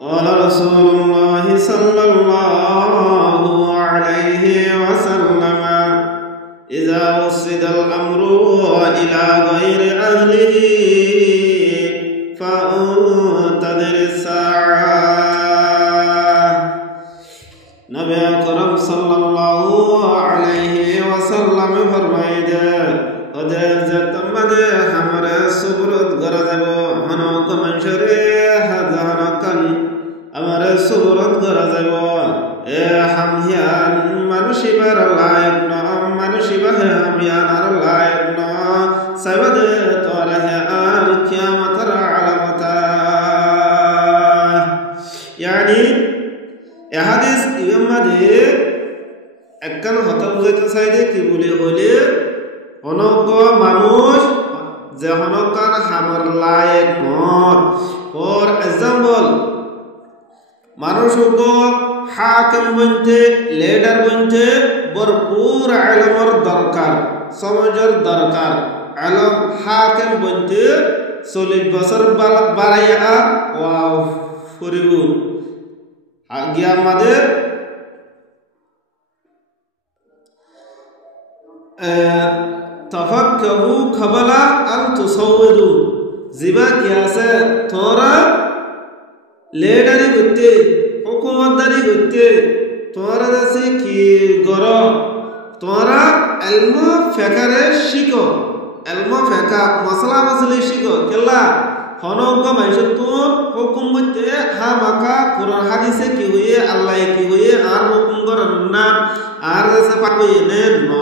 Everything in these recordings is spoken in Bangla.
قال رسول الله صلى الله عليه وسلم إذا وصل الأمر إلى غير أهله فانتظر الساعة नबी करम सल्लल्लाहु अलैहि वसल्लम फरमाए दे ओदे जतमदे हमरे सुबरत गरजब मनोक मंशरे हजारकन हमरे सुबरत गरजब ए हमयान मनुशिबर लायक न मनुशिबह हमयान लायक न सबदे तोरह आल कियामतर अलमता यानी এহাদিস ইমামে একখান হতা বুঝাইতে চাইলে কি বলে হলে অনক মানুষ যে হনকান হামর লায়ক নন ফর এক্সাম্পল মানুষ হাকিম বনতে লিডার বনতে ভরপুর ইলমের দরকার সমাজের দরকার ইলম হাকিম বনতে 40 বছর বাড়াইয়া ওয়াও ফরিবু গিয়া আমাদের তাফাক্কাহু কাবলা আন তুসাউদু জিবা কিয়াছে তোরা লেডারি করতে হুকুমতদারি করতে তোরা আছে কি গর তোরা ইলম ফিকরে শিখো ইলম ফিকা মাসলা মাসলি শিখো কেলা হনক মাইশতুন হুকুম করতে হা মাকা কুরআন হাদিসে কি হইয়ে আল্লাহ কি হইয়ে আর হুকুম করেন না আর দেশে পাবে নে ন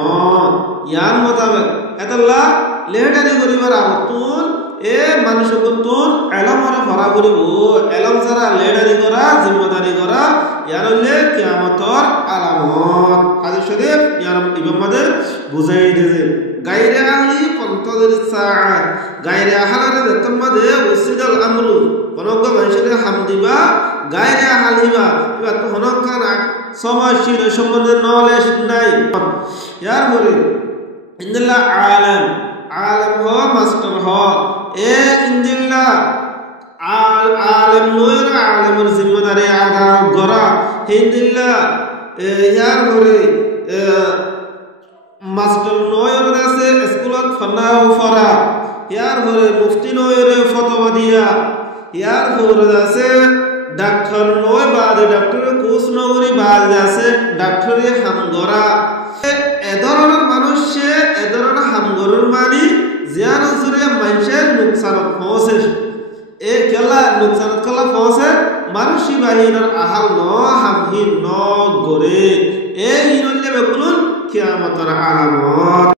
ইয়ার মোতাবেক এতলা লেডারি করিবার আতুন এ মানুষ কুতুন ইলমরে ভরা করিব ইলম ছাড়া লেডারি করা জিম্মেদারি করা ইয়ার হলে কিয়ামতের আলামত হাদিস শরীফ ইয়ার ইমামদের বুঝাই দিয়েছে গায়রে আহলি পন্তদের সাআ গায়রে আহলারে দতমদে ওসিদাল আমরু কোনক মানুষের হাম দিবা গায়রে আহলিবা এবার তো হনকান সমাজশীল সম্বন্ধে নলেজ নাই ইয়ার পরে ইন্দিল্লাহ আলেম আলেম হ মাস্টার হ এ ইন্দিল্লাহ আলেম নয়র আলেমের জিম্মেদারি আদা করা ইন্দিল্লাহ ইয়ার পরে মাস্টার নয়র আছে স্কুলত ফানাও ফরা ইয়ার পরে মুফতি নয়রে ফতোয়া দিয়া ইয়ার পরে আছে ডাক্তার নয় বাদে ডাক্তারের কোর্স নগরী বাদ আছে ডাক্তারে হামগরা এ ধরনের মানুষে এ ধরনের হামগরুর মানি জিয়ান জুরে মানুষের নুকসানত পৌঁছে এ কেলা নুকসানত কলা পৌঁছে মানুষই বাহিনার আহাল ন হামহি ন গরে এ ইনলে বেকুলুন কিয়ামতের আলামত।